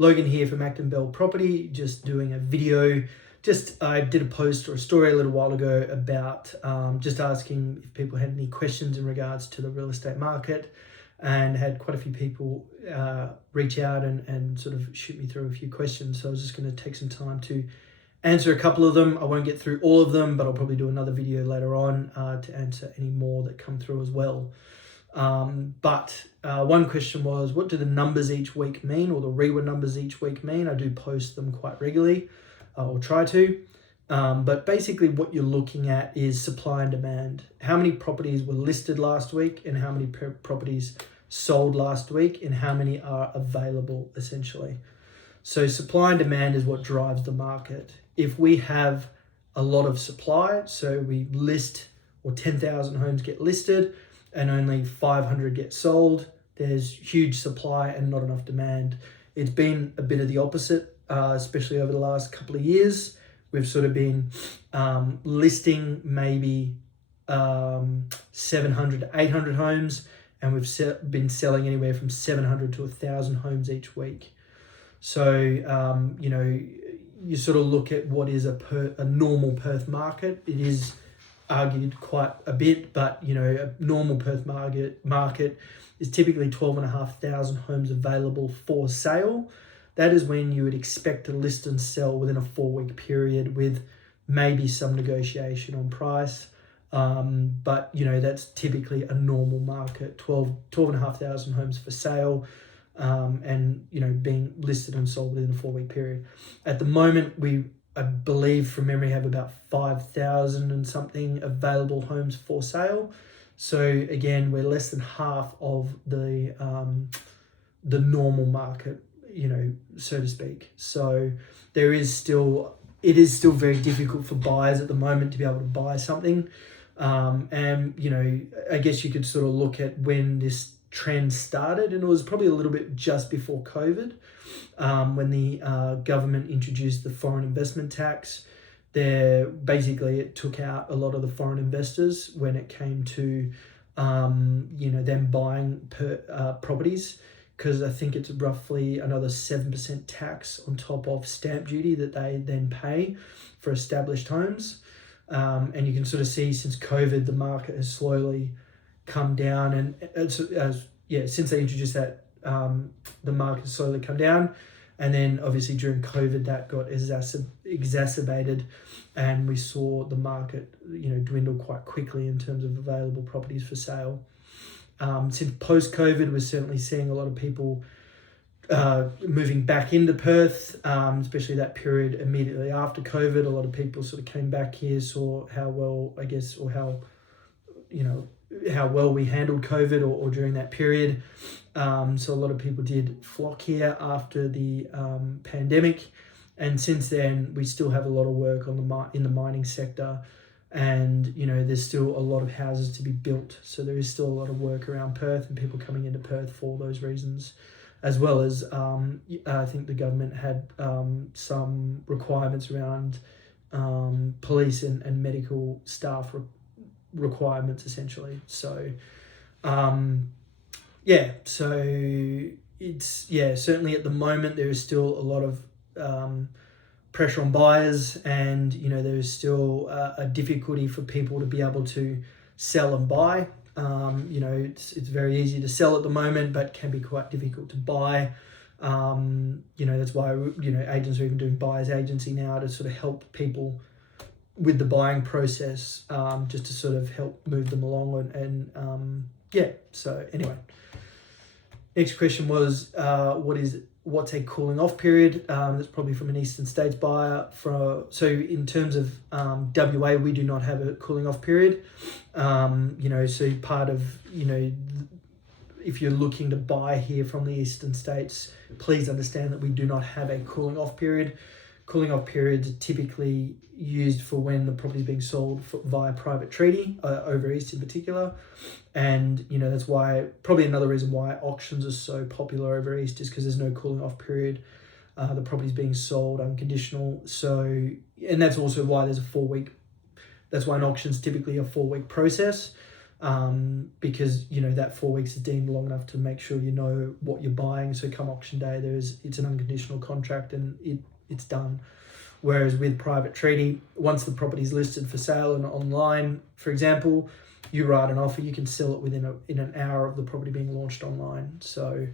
Logan here from Acton Bell Property, just doing a video. I did a post or a story a little while ago about just asking if people had any questions in regards to the real estate market, and had quite a few people reach out and sort of shoot me through a few questions. So I was just going to take some time to answer a couple of them. I won't get through all of them, but I'll probably do another video later on to answer any more that come through as well. But one question was, what do the numbers each week mean, or the REWA numbers each week mean? I do post them quite regularly, or try to. But basically what you're looking at is supply and demand. How many properties were listed last week, and how many properties sold last week, and how many are available, essentially. So supply and demand is what drives the market. If we have a lot of supply, so we list, or 10,000 homes get listed and only 500 get sold, there's huge supply and not enough demand. It's been a bit of the opposite, especially over the last couple of years. We've sort of been listing maybe 700 to 800 homes, and we've been selling anywhere from 700 to 1,000 homes each week. So, you sort of look at what is a normal Perth market. It is argued quite a bit, but a normal Perth market is typically 12,500 homes available for sale. That is when you would expect to list and sell within a 4-week period, with maybe some negotiation on price. But that's typically a normal market, 12,500 homes for sale, and being listed and sold within a 4-week period. At the moment, I believe from memory have about 5,000 and something available homes for sale. So again, we're less than half of the normal market, so to speak. So it is still very difficult for buyers at the moment to be able to buy something. And I guess you could sort of look at when this trend started, and it was probably a little bit just before COVID, when the government introduced the foreign investment tax. It took out a lot of the foreign investors when it came to them buying properties, because I think it's roughly another 7% tax on top of stamp duty that they then pay for established homes. And you can sort of see since COVID, the market has slowly come down, and since they introduced that, the market has slowly come down. And then obviously during COVID, that got exacerbated, and we saw the market dwindle quite quickly in terms of available properties for sale. Since post-COVID, we're certainly seeing a lot of people moving back into Perth, especially that period immediately after COVID. A lot of people sort of came back here, saw how well, I guess, or how well we handled COVID or during that period. So a lot of people did flock here after the pandemic, and since then we still have a lot of work on in the mining sector, and there's still a lot of houses to be built. So there is still a lot of work around Perth, and people coming into Perth for those reasons, as well as I think the government had some requirements around police and medical staff requirements, essentially. So so it's certainly at the moment there is still a lot of pressure on buyers, and there is still a difficulty for people to be able to sell and buy. It's very easy to sell at the moment, but can be quite difficult to buy. That's why agents are even doing buyer's agency now, to sort of help people with the buying process, just to sort of help move them along. So anyway, next question was, what's a cooling off period? That's probably from an Eastern States buyer. So in terms of WA, we do not have a cooling off period. So part of, if you're looking to buy here from the Eastern States, please understand that we do not have a cooling off period. Cooling off periods are typically used for when the property is being sold via private treaty, over East in particular. And, that's why, probably another reason why auctions are so popular over East, is because there's no cooling off period. The property's being sold unconditional. So, and that's also why there's a 4-week, that's why an auction's typically a 4-week process. because that 4 weeks is deemed long enough to make sure you know what you're buying. So come auction day, it's an unconditional contract and it's done. Whereas with private treaty, once the property is listed for sale and online, for example, you write an offer, you can sell it in an hour of the property being launched online. So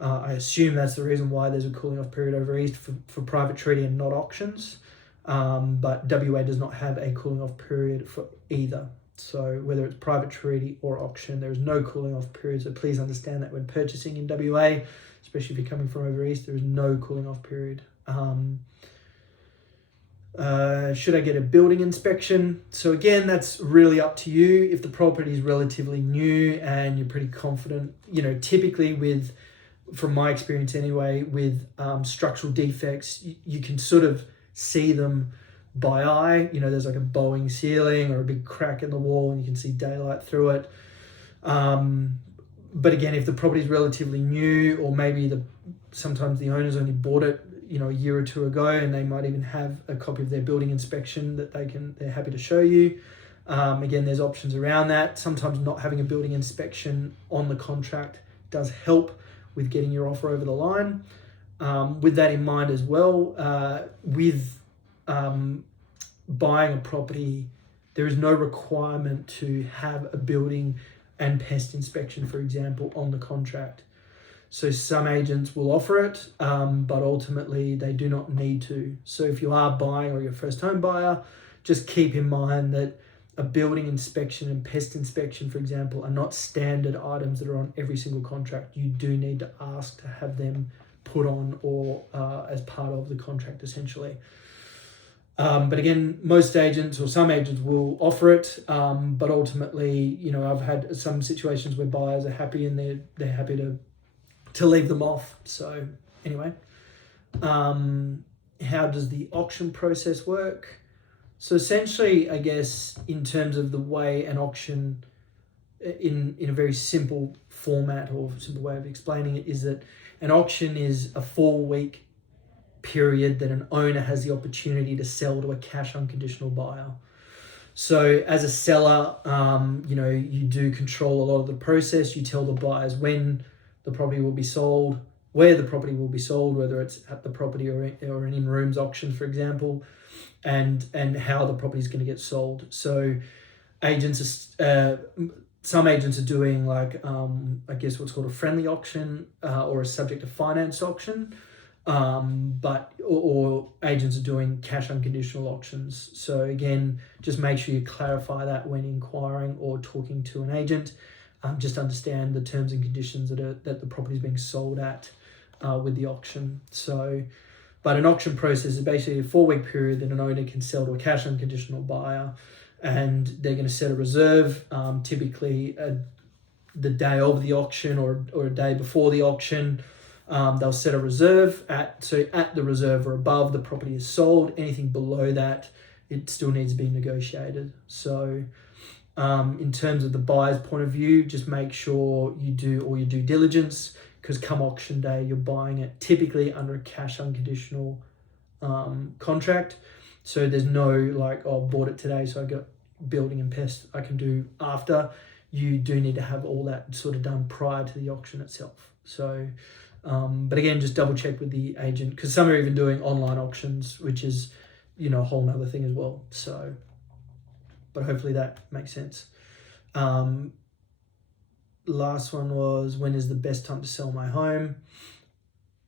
I assume that's the reason why there's a cooling off period over east for private treaty and not auctions. But WA does not have a cooling off period for either. So whether it's private treaty or auction, there is no cooling off period. So please understand that when purchasing in WA, especially if you're coming from over east, there is no cooling off period. Should I get a building inspection? So again, that's really up to you. If the property is relatively new and you're pretty confident, typically from my experience anyway, with structural defects, you can sort of see them by eye. There's like a bowing ceiling or a big crack in the wall and you can see daylight through it. But again, if the property is relatively new, or maybe sometimes the owners only bought it a year or two ago, and they might even have a copy of their building inspection that they're happy to show you. Again, there's options around that. Sometimes not having a building inspection on the contract does help with getting your offer over the line. With that in mind as well, with buying a property, there is no requirement to have a building and pest inspection, for example, on the contract. So some agents will offer it, but ultimately they do not need to. So if you are buying or you're a first home buyer, just keep in mind that a building inspection and pest inspection, for example, are not standard items that are on every single contract. You do need to ask to have them put on or as part of the contract, essentially. But again, most agents or some agents will offer it, but ultimately, I've had some situations where buyers are happy and they're happy to leave them off. So anyway, how does the auction process work? So essentially, I guess, in terms of the way an auction, in a very simple format or simple way of explaining it, is that an auction is a 4-week period that an owner has the opportunity to sell to a cash unconditional buyer. So as a seller, you do control a lot of the process. You tell the buyers when the property will be sold, where the property will be sold, whether it's at the property or an in-rooms auction, for example, and how the property is going to get sold. So some agents are doing I guess what's called a friendly auction or a subject to finance auction, or agents are doing cash unconditional auctions. So again, just make sure you clarify that when inquiring or talking to an agent. Just understand the terms and conditions that the property is being sold at with the auction. So, but an auction process is basically a 4-week period that an owner can sell to a cash unconditional buyer, and they're going to set a reserve, typically the day of the auction or a day before the auction. They'll set a reserve at the reserve or above, the property is sold. Anything below that, it still needs to be negotiated. So in terms of the buyer's point of view, just make sure you do all your due diligence, because come auction day, you're buying it typically under a cash unconditional contract. So there's no bought it today, so I got building and pest I can do after. You do need to have all that sort of done prior to the auction itself. So, but again, just double check with the agent, because some are even doing online auctions, which is, a whole nother thing as well. So, but hopefully that makes sense. Last one was, when is the best time to sell my home?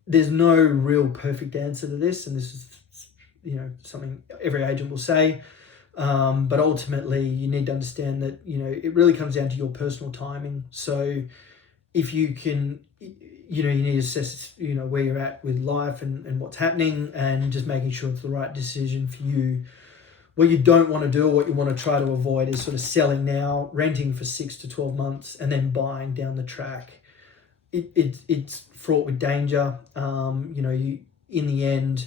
There's no real perfect answer to this, and this is, something every agent will say. But ultimately, you need to understand that, it really comes down to your personal timing. So if you can, you need to assess, where you're at with life and what's happening, and just making sure it's the right decision for you. What you don't want to do, or what you want to try to avoid, is sort of selling now, renting for 6 to 12 months, and then buying down the track. It's fraught with danger. In the end,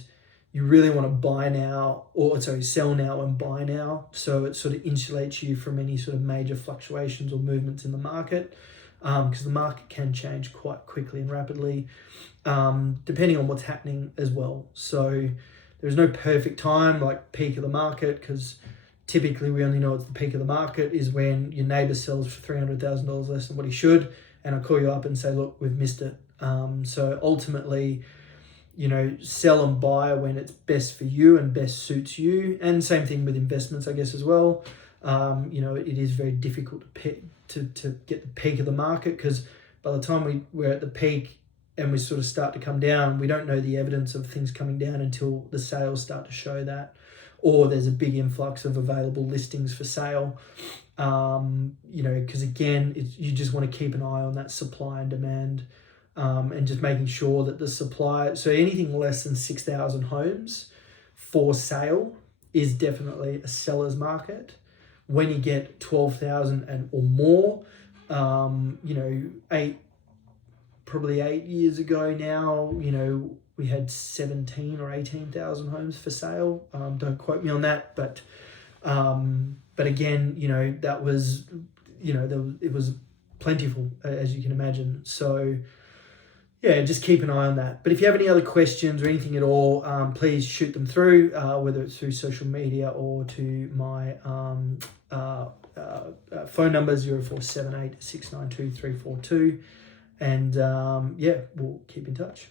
you really want to sell now and buy now. So it sort of insulates you from any sort of major fluctuations or movements in the market, because the market can change quite quickly and rapidly, depending on what's happening as well. So there's no perfect time, like peak of the market, because typically we only know it's the peak of the market is when your neighbour sells for $300,000 less than what he should, and I call you up and say, look, we've missed it. So ultimately, sell and buy when it's best for you and best suits you. And same thing with investments, I guess, as well. It is very difficult to get the peak of the market, because by the time we're at the peak and we sort of start to come down, we don't know the evidence of things coming down until the sales start to show that, or there's a big influx of available listings for sale. Because again, you just want to keep an eye on that supply and demand, and just making sure that the supply, so anything less than 6,000 homes for sale is definitely a seller's market. When you get 12,000 or more, probably 8 years ago now, we had 17 or 18,000 homes for sale. Don't quote me on that, but again, that was, it was plentiful, as you can imagine. So yeah, just keep an eye on that. But if you have any other questions or anything at all, please shoot them through, whether it's through social media or to my phone number 0478 692 342. And we'll keep in touch.